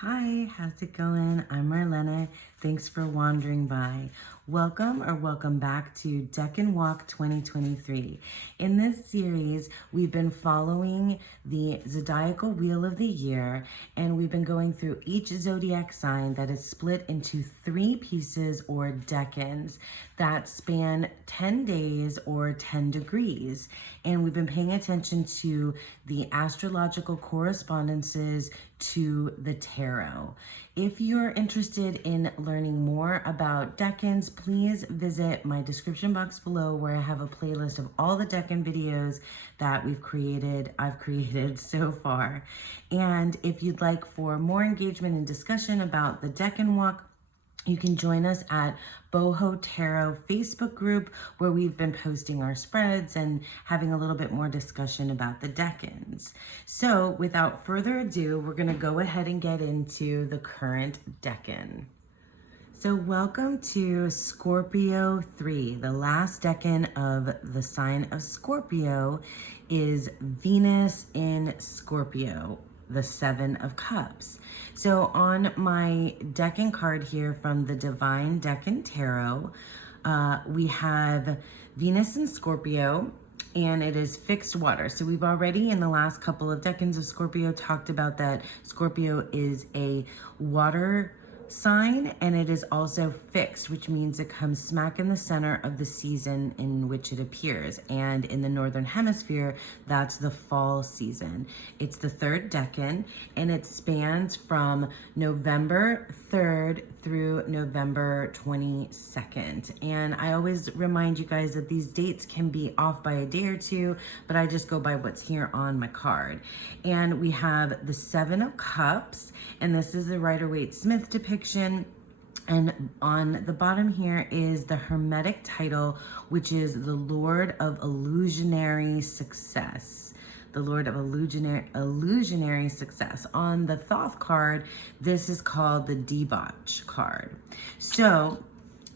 Hi, how's it going? I'm Marlena. Thanks for wandering by. Welcome back to Decan Walk 2023. In this series, we've been following the zodiacal wheel of the year, and we've been going through each zodiac sign that is split into 3 pieces or decans that span 10 days or 10 degrees. And we've been paying attention to the astrological correspondences to the tarot. If you're interested in learning more about decans, please visit my description box below where I have a playlist of all the decan videos that I've created so far. And if you'd like for more engagement and discussion about the Decan Walk, you can join us at Boho Tarot Facebook group, where we've been posting our spreads and having a little bit more discussion about the decans. So without further ado, we're going to go ahead and get into the current decan. So welcome to Scorpio 3. The last decan of the sign of Scorpio is Venus in Scorpio, the 7 of Cups. So on my decan card here from the Divine Decan Tarot, we have Venus in Scorpio, and it is fixed water. So we've already in the last couple of decans of Scorpio talked about that Scorpio is a water sign, and it is also fixed, which means it comes smack in the center of the season in which it appears. And in the northern hemisphere, that's the fall season. It's the 3rd decan, and it spans from November 3rd through November 22nd. And I always remind you guys that these dates can be off by a day or two, but I just go by what's here on my card. And we have the 7 of Cups, and this is the Rider-Waite-Smith depiction. And on the bottom here is the Hermetic title, which is the Lord of Illusionary Success. The Lord of Illusionary Success. On the Thoth card, this is called the Debauch card. So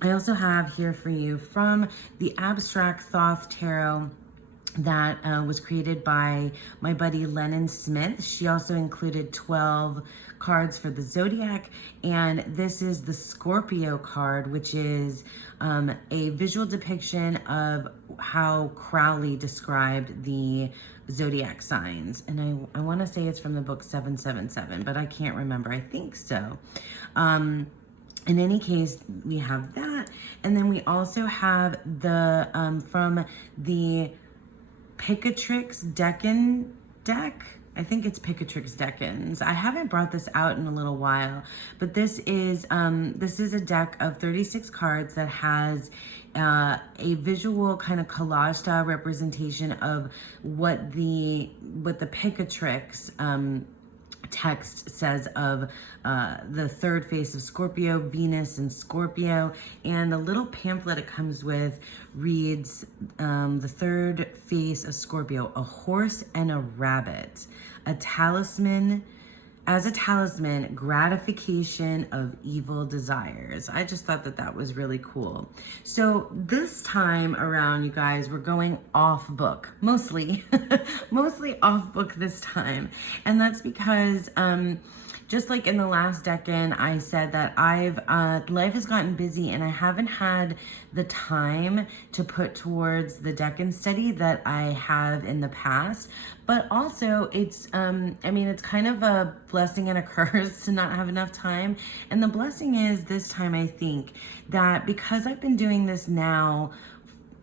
I also have here for you from the Abstract Thoth Tarot that was created by my buddy Lennon Smith. She also included 12 cards for the zodiac, and this is the Scorpio card, which is a visual depiction of how Crowley described the zodiac signs. And I want to say it's from the book 777, but I can't remember. I think so. In any case, we have that, and then we also have the from the Picatrix Decan deck. I think it's Picatrix Decans. I haven't brought this out in a little while, but this is a deck of 36 cards that has a visual kind of collage style representation of what the Picatrix text says of the 3rd face of Scorpio, Venus and Scorpio. And the little pamphlet it comes with reads the 3rd face of Scorpio: a horse and a rabbit, a talisman. As a talisman, gratification of evil desires. I just thought that was really cool. So this time around, you guys, we're going off book, mostly off book this time. And that's because, just like in the last decan, I said that life has gotten busy and I haven't had the time to put towards the decan study that I have in the past. But also it's kind of a blessing and a curse to not have enough time. And the blessing is this time, I think, that because I've been doing this now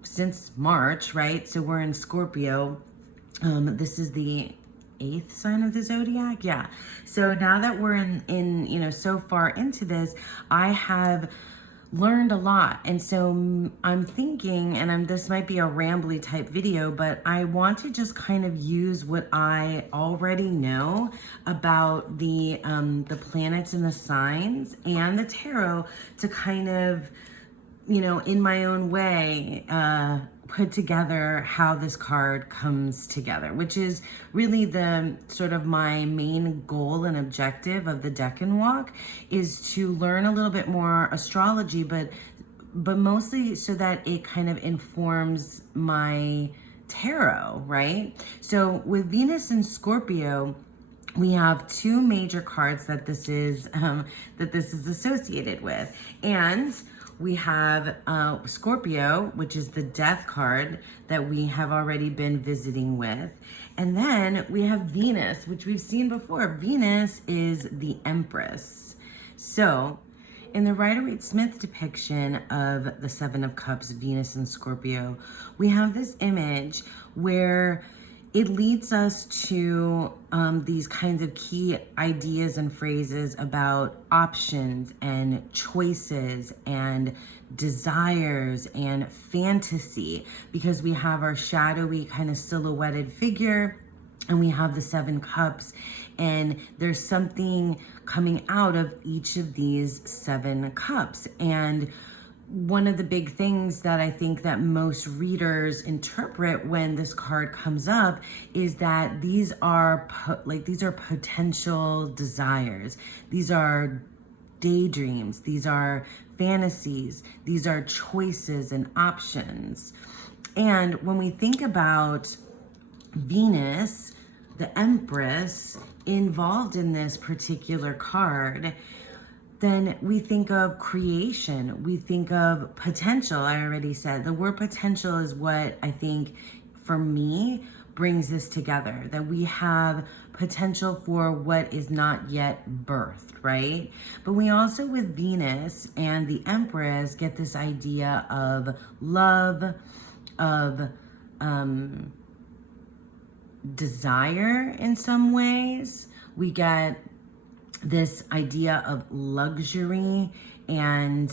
since March, right? So we're in Scorpio. This is the 8th sign of the zodiac. Yeah. So now that we're in so far into this, I have learned a lot. And so I'm thinking, and this might be a rambly type video, but I want to just kind of use what I already know about the planets and the signs and the tarot to kind of, in my own way, put together how this card comes together, which is really the sort of my main goal and objective of the Decan Walk, is to learn a little bit more astrology, but mostly so that it kind of informs my tarot, right? So with Venus and Scorpio, we have two major cards that this is associated with, and we have Scorpio, which is the death card that we have already been visiting with, and then we have Venus, which we've seen before. Venus is the Empress. So in the Rider-Waite-Smith depiction of the Seven of Cups, Venus and Scorpio, we have this image where it leads us to these kinds of key ideas and phrases about options and choices and desires and fantasy, because we have our shadowy kind of silhouetted figure and we have the Seven Cups, and there's something coming out of each of these Seven Cups. And one of the big things that I think that most readers interpret when this card comes up is that these are potential desires. These are daydreams. These are fantasies. These are choices and options. And when we think about Venus, the Empress, involved in this particular card, then we think of creation. We think of potential. I already said the word potential is what I think, for me, brings this together, that we have potential for what is not yet birthed, right? But we also, with Venus and the Empress, get this idea of love, of desire in some ways. We get this idea of luxury and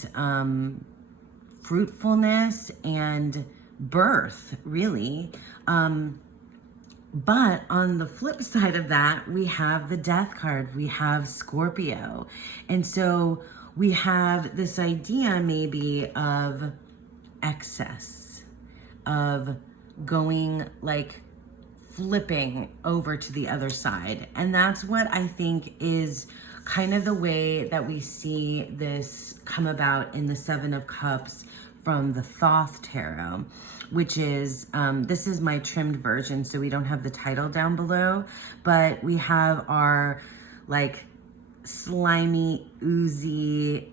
fruitfulness and birth, really. But on the flip side of that, we have the death card, we have Scorpio. And so we have this idea maybe of excess, of going like flipping over to the other side. And that's what I think is kind of the way that we see this come about in the Seven of Cups from the Thoth Tarot, which is, this is my trimmed version, so we don't have the title down below, but we have our like slimy, oozy,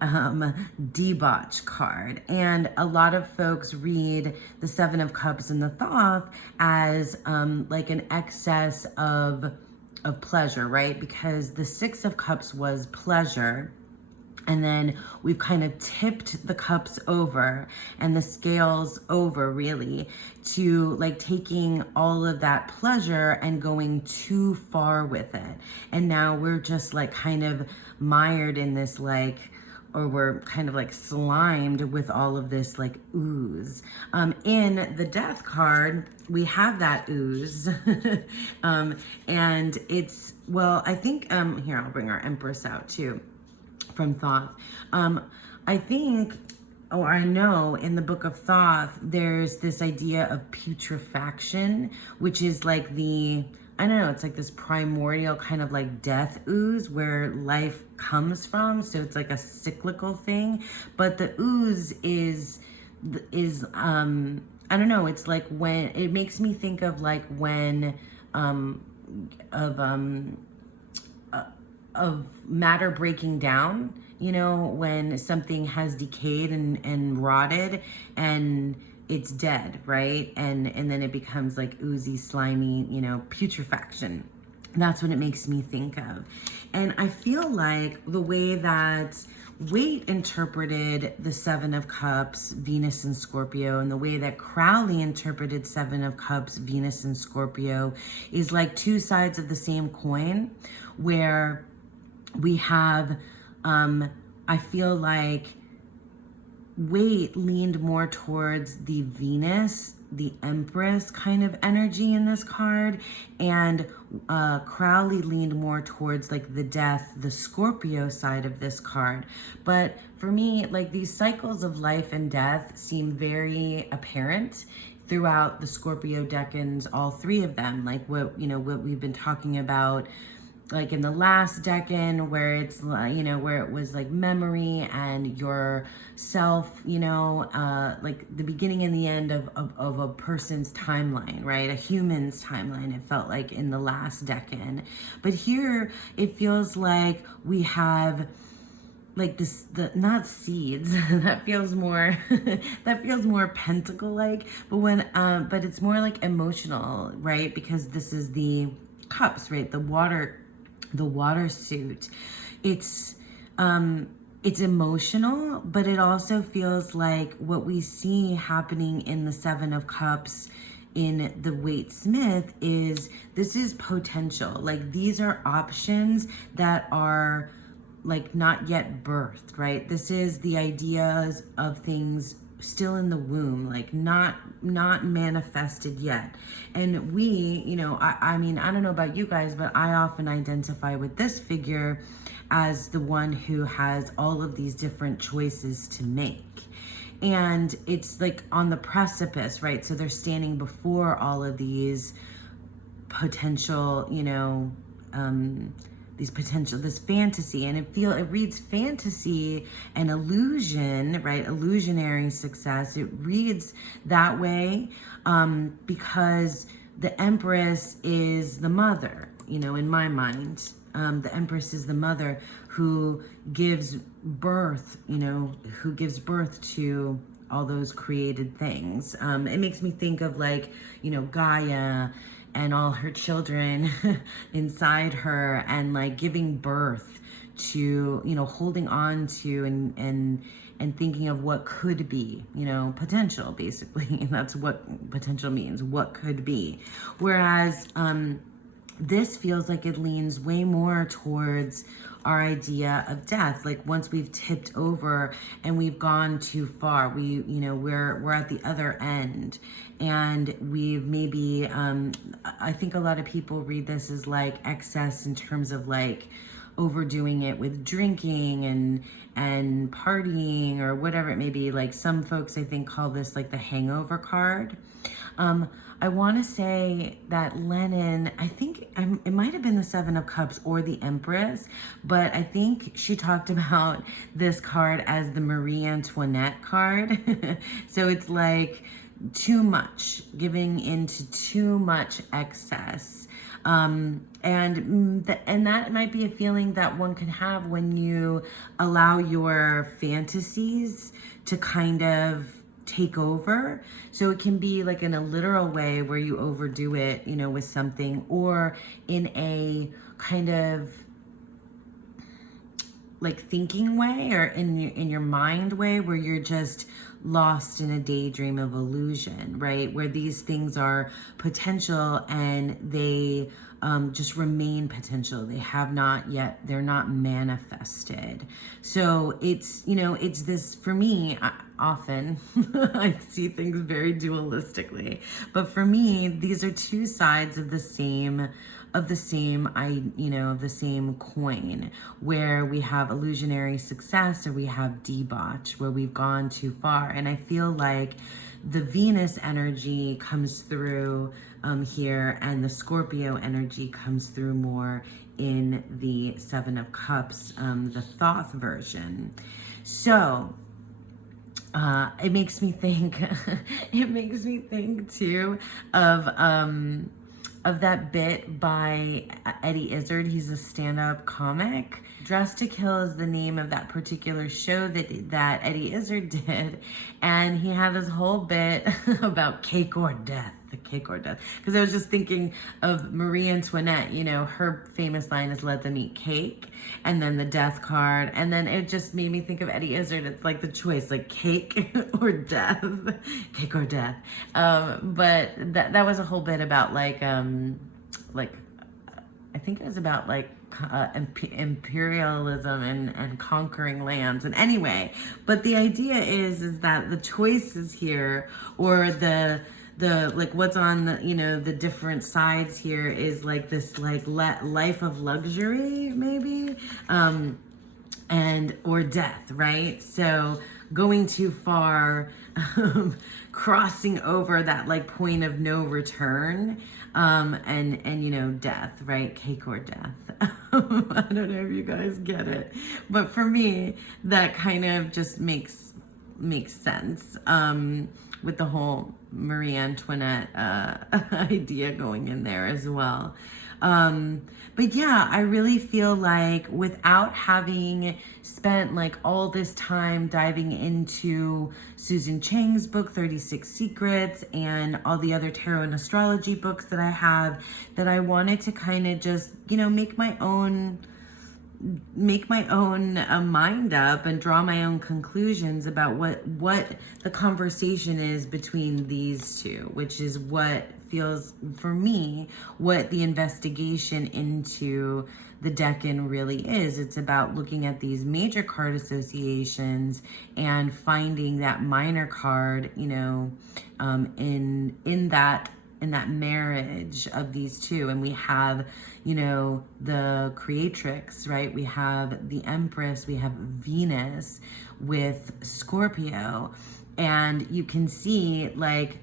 debauch card. And a lot of folks read the Seven of Cups in the Thoth as like an excess of pleasure, right? Because the Six of Cups was pleasure. And then we've kind of tipped the cups over and the scales over, really, to like taking all of that pleasure and going too far with it. And now we're just like kind of mired in this like, or we're kind of like slimed with all of this like ooze. In the death card, we have that ooze. And it's, well, I think, here, I'll bring our Empress out too, from Thoth. I think, or I know in the Book of Thoth, there's this idea of putrefaction, which is like the, I don't know, it's like this primordial kind of like death ooze where life comes from. So it's like a cyclical thing. But the ooze is I don't know, it's like when, it makes me think of like when, of matter breaking down, you know, when something has decayed and rotted and it's dead, right? And then it becomes like oozy, slimy, you know, putrefaction. That's what it makes me think of. And I feel like the way that Waite interpreted the Seven of Cups, Venus and Scorpio, and the way that Crowley interpreted Seven of Cups, Venus and Scorpio, is like two sides of the same coin, where we have, I feel like Waite leaned more towards the Venus, the Empress kind of energy in this card, and Crowley leaned more towards like the death, the Scorpio side of this card. But for me, like these cycles of life and death seem very apparent throughout the Scorpio decans, all three of them, like what we've been talking about like in the last decan where it's, you know, where it was like memory and your self, you know, like the beginning and the end of a person's timeline, right? A human's timeline, it felt like in the last decan. But here it feels like we have like this, the not seeds, that feels more that feels more pentacle like, but when but it's more like emotional, right? Because this is the cups, right? The water suit. It's emotional, but it also feels like what we see happening in the Seven of Cups in the Waite Smith is, this is potential. Like these are options that are like not yet birthed, right? This is the ideas of things still in the womb, like not manifested yet. And we, you know, I mean, I don't know about you guys, but I often identify with this figure as the one who has all of these different choices to make. And it's like on the precipice, right? So they're standing before all of these potential, you know, this fantasy, and it reads fantasy and illusion, right? Illusionary success. It reads that way because the Empress is the mother, you know, in my mind. The Empress is the mother who gives birth, you know, who gives birth to all those created things. It makes me think of like, you know, Gaia and all her children inside her, and like giving birth to, you know, holding on to and thinking of what could be, you know, potential, basically. And that's what potential means, what could be. Whereas this feels like it leans way more towards our idea of death. Like once we've tipped over and we've gone too far, we're at the other end, and we've maybe, I think a lot of people read this as like excess in terms of like overdoing it with drinking and partying or whatever it may be. Like some folks, I think, call this like the hangover card. I want to say that Lenin, I think it might have been the Seven of Cups or the Empress, but I think she talked about this card as the Marie Antoinette card. So it's like too much, giving into too much excess. And that might be a feeling that one can have when you allow your fantasies to kind of take over. So it can be like in a literal way where you overdo it, you know, with something, or in a kind of like thinking way, or in your mind way, where you're just lost in a daydream of illusion, right? Where these things are potential and they just remain potential. They have not yet, they're not manifested. So it's, you know, it's this, for me, often I see things very dualistically, but for me, these are two sides of the same coin, where we have illusionary success or we have debauch, where we've gone too far. And I feel like the Venus energy comes through here, and the Scorpio energy comes through more in the Seven of Cups, the Thoth version. So it makes me think too of that bit by Eddie Izzard. He's a stand-up comic. Dressed to Kill is the name of that particular show that Eddie Izzard did. And he had this whole bit about cake or death, the cake or death. Because I was just thinking of Marie Antoinette, you know, her famous line is "let them eat cake," and then the death card. And then it just made me think of Eddie Izzard. It's like the choice, like cake or death, cake or death. But that was a whole bit about like I think it was about like imperialism and conquering lands. And anyway, but the idea is that the choices here, or the like what's on the, you know, the different sides here, is like this like life of luxury maybe, and or death, right? So going too far, crossing over that like point of no return, and you know, death, right? Cake or death. I don't know if you guys get it, but for me, that kind of just makes sense, with the whole Marie Antoinette idea going in there as well. But yeah, I really feel like without having spent like all this time diving into Susan Chang's book, 36 Secrets, and all the other tarot and astrology books that I have, that I wanted to kind of just, you know, make my own mind up and draw my own conclusions about what the conversation is between these two, which is what feels for me what the investigation into the Decan really is. It's about looking at these major card associations and finding that minor card, you know, in that marriage of these two. And we have, you know, the creatrix, right? We have the Empress, we have Venus with Scorpio, and you can see like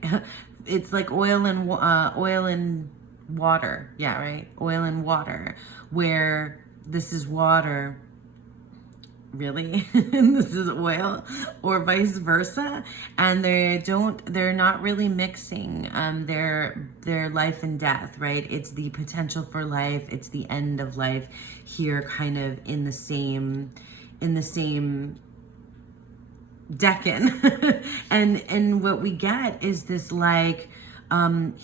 it's like oil and water. Yeah, right? Oil and water, where this is water, really, and this is oil, or vice versa, and they're not really mixing their life and death, right? It's the potential for life, it's the end of life here, kind of in the same Decan. and what we get is this like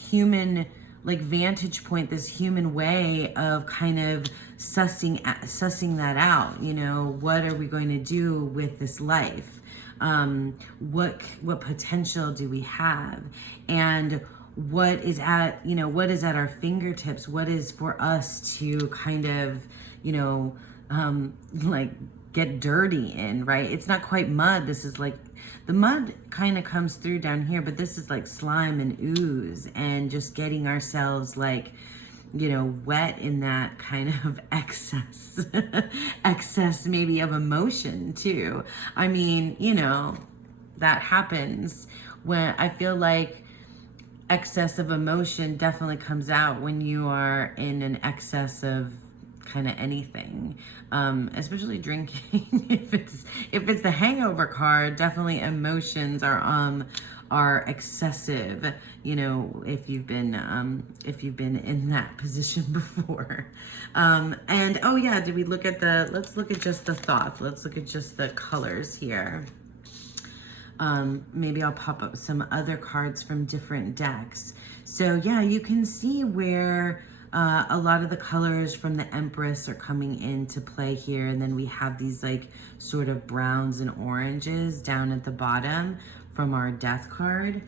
human like vantage point, this human way of kind of sussing that out. You know, what are we going to do with this life? What potential do we have? And what is at our fingertips? What is for us to kind of, you know, like get dirty in, right? It's not quite mud. This is like, the mud kind of comes through down here, but this is like slime and ooze, and just getting ourselves like, you know, wet in that kind of excess maybe of emotion too. I mean, you know, that happens when I feel like excess of emotion definitely comes out when you are in an excess of kind of anything, especially drinking. if it's the hangover card, definitely emotions are excessive, you know, if you've been in that position before. And oh yeah, did we look at let's look at just the thoughts, let's look at just the colors here. Maybe I'll pop up some other cards from different decks. So yeah, you can see where a lot of the colors from the Empress are coming into play here. And then we have these like sort of browns and oranges down at the bottom from our Death card.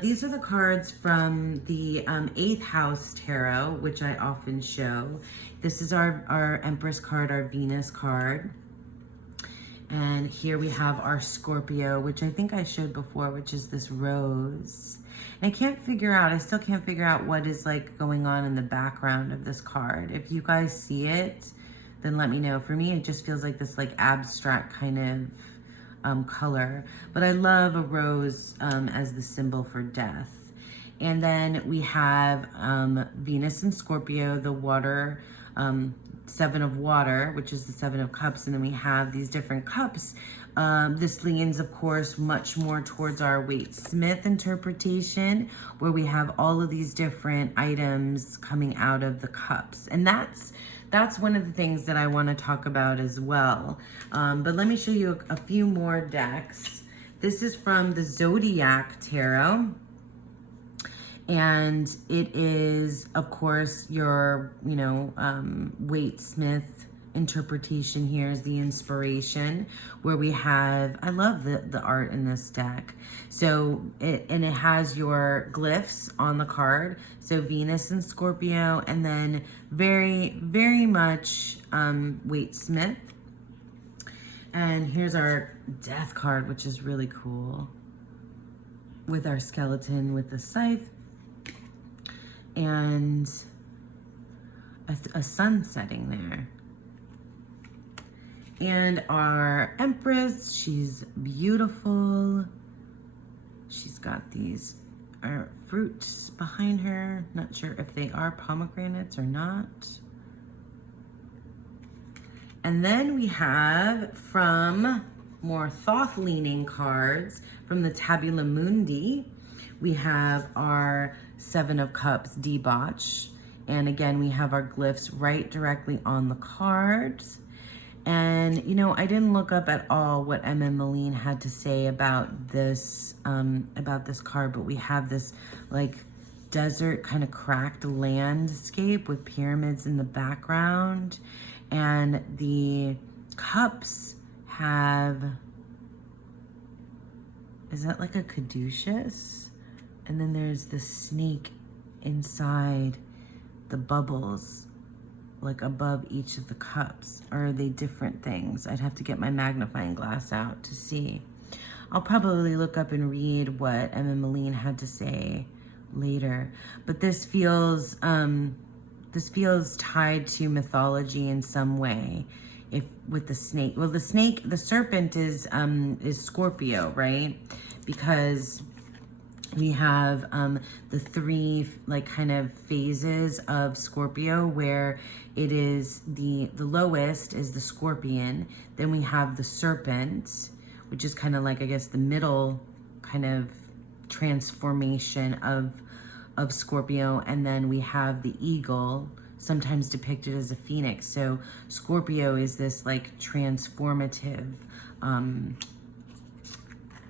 These are the cards from the 8th House Tarot, which I often show. This is our Empress card, our Venus card. And here we have our Scorpio, which I think I showed before, which is this rose. And I still can't figure out what is like going on in the background of this card. If you guys see it, then let me know. For me, it just feels like this like abstract kind of color. But I love a rose as the symbol for death. And then we have Venus and Scorpio, the water, 7 of water, which is the 7 of cups. And then we have these different cups. This leans, of course, much more towards our Waite Smith interpretation, where we have all of these different items coming out of the cups. And that's one of the things that I want to talk about as well. But let me show you a few more decks. This is from the Zodiac Tarot. And it is, of course, your, you know, Waite Smith interpretation here is the inspiration, where we have, I love the art in this deck. So it has your glyphs on the card. So Venus and Scorpio, and then very, very much Waite Smith. And here's our Death card, which is really cool, with our skeleton with the scythe. And a sun setting there. And our Empress, she's beautiful. She's got these fruits behind her. Not sure if they are pomegranates or not. And then we have from more Thoth-leaning cards from the Tabula Mundi, we have our Seven of Cups debauch. And again, we have our glyphs right directly on the cards. And, you know, I didn't look up at all what Emma Moline had to say about this card, but we have this like desert kind of cracked landscape with pyramids in the background. And the cups have, is that like a caduceus? And then there's the snake inside the bubbles, like above each of the cups. Or are they different things? I'd have to get my magnifying glass out to see. I'll probably look up and read what Emma Moline had to say later. But this feels tied to mythology in some way. If with the snake, well, the serpent is Scorpio, right? Because we have the three like kind of phases of Scorpio, where it is the lowest is the scorpion. Then we have the serpent, which is kind of like, I guess, the middle kind of transformation of Scorpio. And then we have the eagle, sometimes depicted as a phoenix. So Scorpio is this like transformative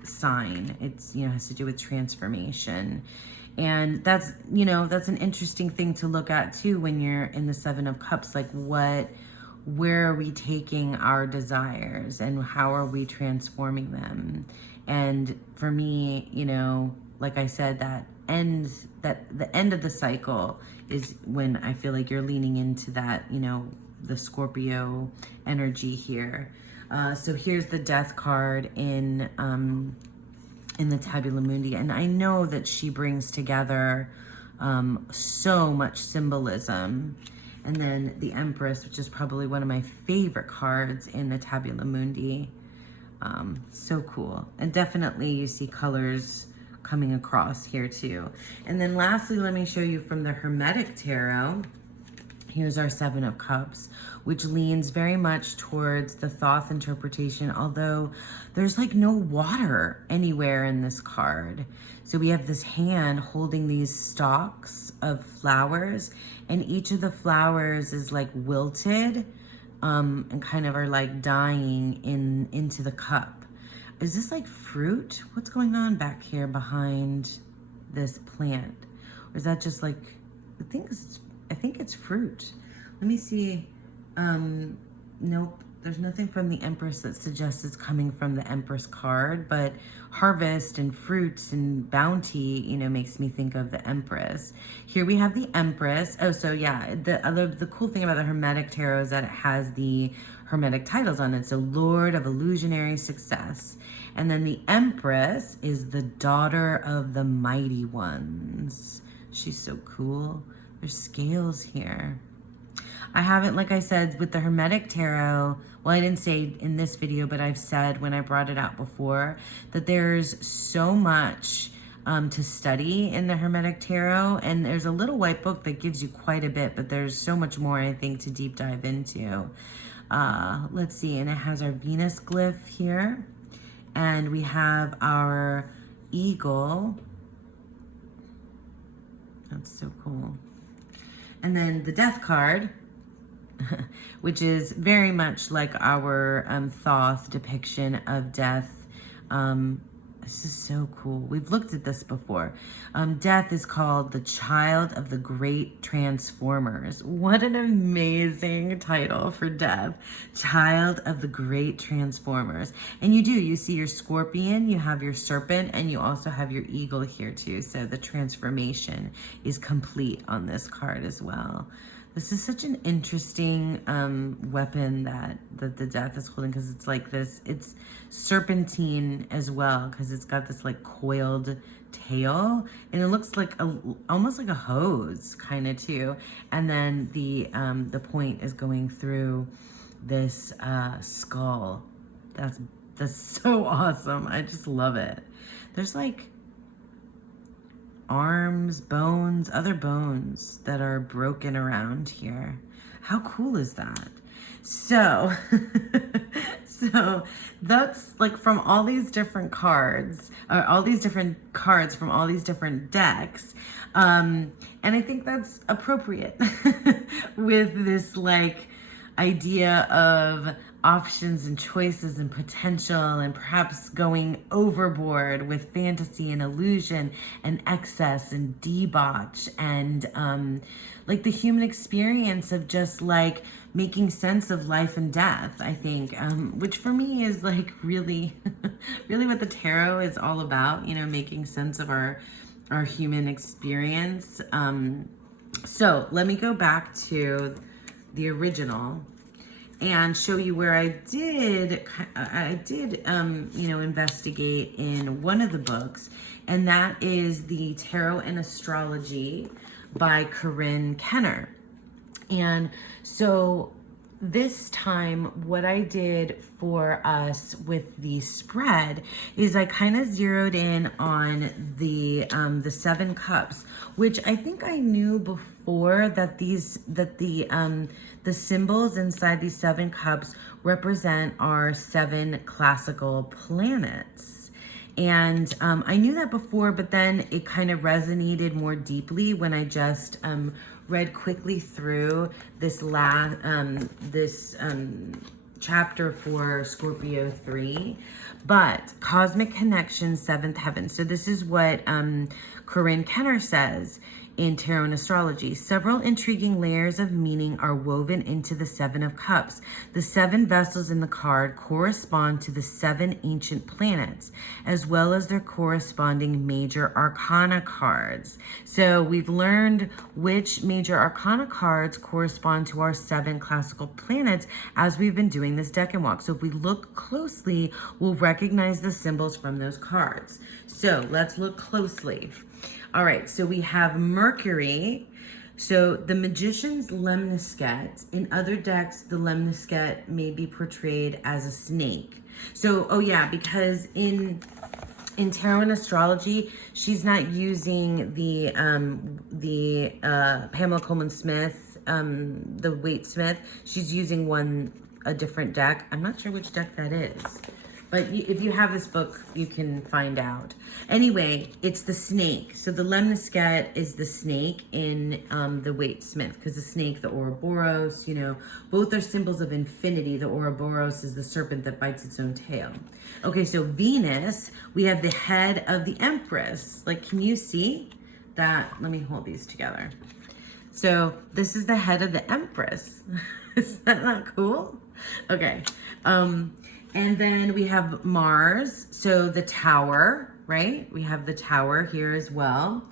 sign. It's, you know, has to do with transformation. And that's, you know, that's an interesting thing to look at too when you're in the Seven of Cups. Like where are we taking our desires and how are we transforming them? And for me, you know, like I said, that the end of the cycle is when I feel like you're leaning into that, you know, the Scorpio energy here. So here's the Death card in the Tabula Mundi, and I know that she brings together so much symbolism. And then the Empress, which is probably one of my favorite cards in the Tabula Mundi. So cool. And definitely you see colors coming across here too. And then lastly, let me show you from the Hermetic Tarot. Here's our Seven of Cups, which leans very much towards the Thoth interpretation, although there's like no water anywhere in this card. So we have this hand holding these stalks of flowers, and each of the flowers is like wilted and kind of are like dying into the cup. Is this like fruit? What's going on back here behind this plant? Or is that just like, I think it's fruit. Let me see. Nope, there's nothing from the Empress that suggests it's coming from the Empress card, but harvest and fruits and bounty, you know, makes me think of the Empress. Here we have the Empress. Oh, so yeah, the cool thing about the Hermetic Tarot is that it has the Hermetic titles on it. So Lord of Illusionary Success. And then the Empress is the daughter of the mighty ones. She's so cool. There's scales here. I haven't, like I said, with the Hermetic Tarot, well, I didn't say in this video, but I've said when I brought it out before, that there's so much to study in the Hermetic Tarot. And there's a little white book that gives you quite a bit, but there's so much more, I think, to deep dive into. Let's see, and it has our Venus glyph here. And we have our eagle. That's so cool. And then the Death card, which is very much like our Thoth depiction of death. This is so cool. We've looked at this before. Death is called the child of the great transformers. What an amazing title for death. Child of the great transformers. And you see your scorpion, you have your serpent, and you also have your eagle here too. So the transformation is complete on this card as well. This is such an interesting weapon that the Death is holding, because it's like this, it's serpentine as well, because it's got this like coiled tail, and it looks like almost like a hose kind of too. And then the point is going through this skull. That's so awesome. I just love it. There's like arms, bones, other bones that are broken around here. How cool is that? So, so that's like from all these different cards, or all these different cards from all these different decks. And I think that's appropriate with this like idea of options and choices and potential, and perhaps going overboard with fantasy and illusion and excess and debauch, and like the human experience of just like making sense of life and death, I think, which for me is like really really what the tarot is all about, you know, making sense of our human experience. So let me go back to the original and show you where I did you know, investigate in one of the books, and that is the Tarot and Astrology by Corinne Kenner. And so this time, what I did for us with the spread is I kind of zeroed in on the 7 cups, which I think I knew before that the symbols inside these 7 cups represent our 7 classical planets. And I knew that before, but then it kind of resonated more deeply when I just read quickly through this chapter for Scorpio 3. But Cosmic Connection, 7th Heaven. So this is what Corinne Kenner says in Tarot and Astrology. Several intriguing layers of meaning are woven into the 7 of Cups. The 7 vessels in the card correspond to the 7 ancient planets, as well as their corresponding major arcana cards. So we've learned which major arcana cards correspond to our 7 classical planets as we've been doing this Decan Walk. So if we look closely, we'll recognize the symbols from those cards. So let's look closely. All right, so we have Mercury. So the Magician's lemniscate. In other decks, the lemniscate may be portrayed as a snake. So, oh yeah, because in Tarot and Astrology, she's not using the Pamela Coleman Smith, the Waite Smith. She's using a different deck. I'm not sure which deck that is. But if you have this book, you can find out. Anyway, it's the snake. So the lemniscate is the snake in the Waite Smith, because the snake, the Ouroboros, you know, both are symbols of infinity. The Ouroboros is the serpent that bites its own tail. Okay, so Venus, we have the head of the Empress. Like, can you see that? Let me hold these together. So this is the head of the Empress. Is that not cool? Okay. And then we have Mars, so the Tower, right? We have the Tower here as well.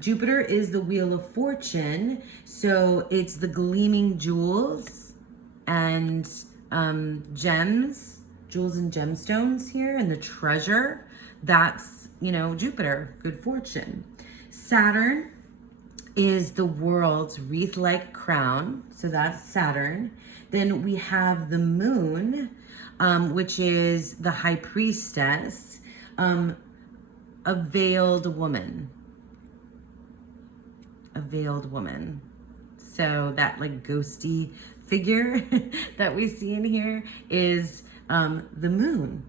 Jupiter is the Wheel of Fortune, so it's the gleaming jewels and gems, jewels and gemstones here, and the treasure. That's, you know, Jupiter, good fortune. Saturn is the world's wreath-like crown, so that's Saturn. Then we have the Moon, which is the High Priestess, a veiled woman. A veiled woman. So that like ghosty figure that we see in here is the Moon.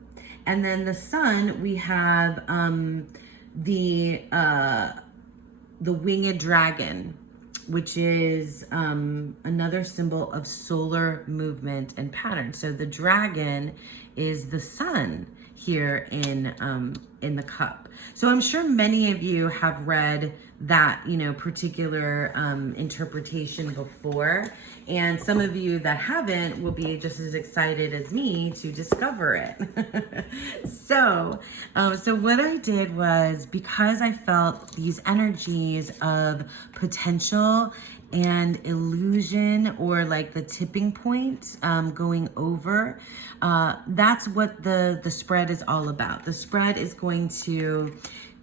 And then the Sun, we have the winged dragon, which is another symbol of solar movement and pattern. So the dragon is the sun here in the cup. So I'm sure many of you have read that, you know, particular interpretation before, and some of you that haven't will be just as excited as me to discover it. So what I did was, because I felt these energies of potential and illusion, or like the tipping point going over, that's what the spread is all about. The spread is going to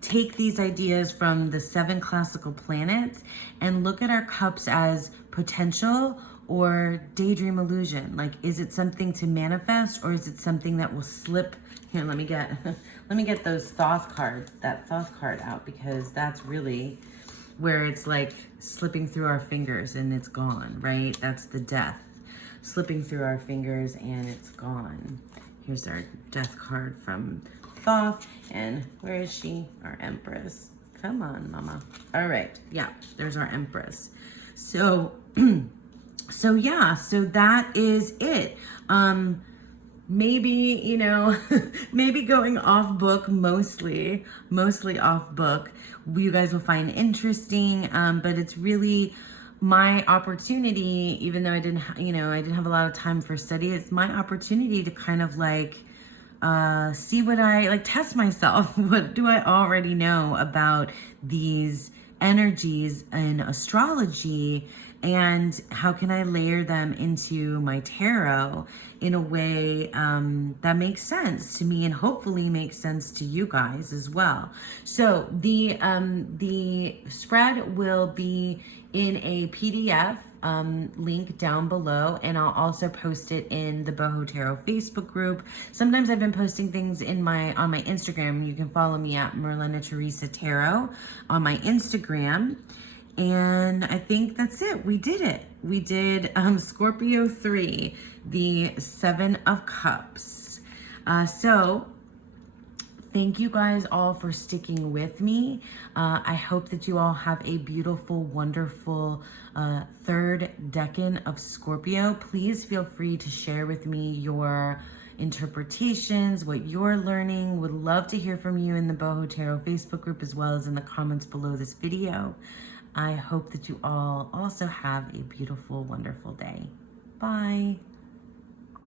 take these ideas from the 7 classical planets and look at our cups as potential or daydream illusion. Like, is it something to manifest, or is it something that will slip? Here, let me get let me get those Thoth cards, that Thoth card out, because that's really where it's like slipping through our fingers and it's gone, right? That's the death. Slipping through our fingers and it's gone. Here's our death card from Thoth. And where is she? Our Empress. Come on, mama. All right. Yeah, there's our Empress. So, so yeah, so that is it. Maybe, you know, maybe going off book, mostly off book, you guys will find interesting, but it's really my opportunity, even though I didn't have a lot of time for study, it's my opportunity to kind of like, see what test myself. What do I already know about these energies in astrology, and how can I layer them into my tarot in a way that makes sense to me and hopefully makes sense to you guys as well. So the spread will be in a PDF link down below, and I'll also post it in the Boho Tarot Facebook group. Sometimes I've been posting things on my Instagram. You can follow me at Merlina Teresa Tarot on my Instagram. And I think that's it. We did it. We did Scorpio 3, the 7 of Cups. So thank you guys all for sticking with me. I hope that you all have a beautiful, wonderful third decan of Scorpio. Please feel free to share with me your interpretations, what you're learning. Would love to hear from you in the Boho Tarot Facebook group, as well as in the comments below this video. I hope that you all also have a beautiful, wonderful day. Bye.